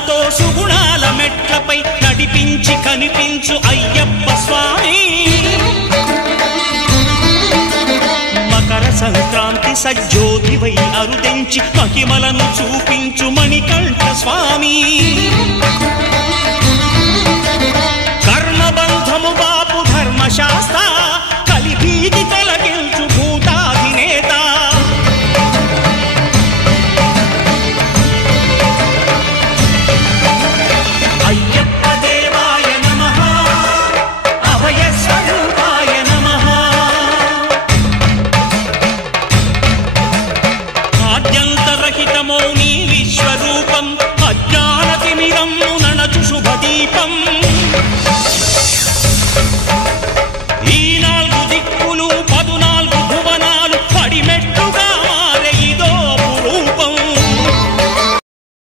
సుమధురములతో సుగుణాల మెట్లపై నడిపించి కనిపించు అయ్యప్ప స్వామి మకర సంక్రాంతి సజ్జోతివై అరుదెంచి మహిమలను చూపించు మణికంఠ స్వామి కర్మబంధము బాపు ధర్మశాస్త్ర కలిభీతి తొలగించు భూతాధినేత అయ్యప్ప దేవాయ నమః అభయ స్వరూపాయ నమః ఆద్యంతరహితమో నీ విశ్వరూపం అజ్ఞానతిమిరం నణచు శుభదీపం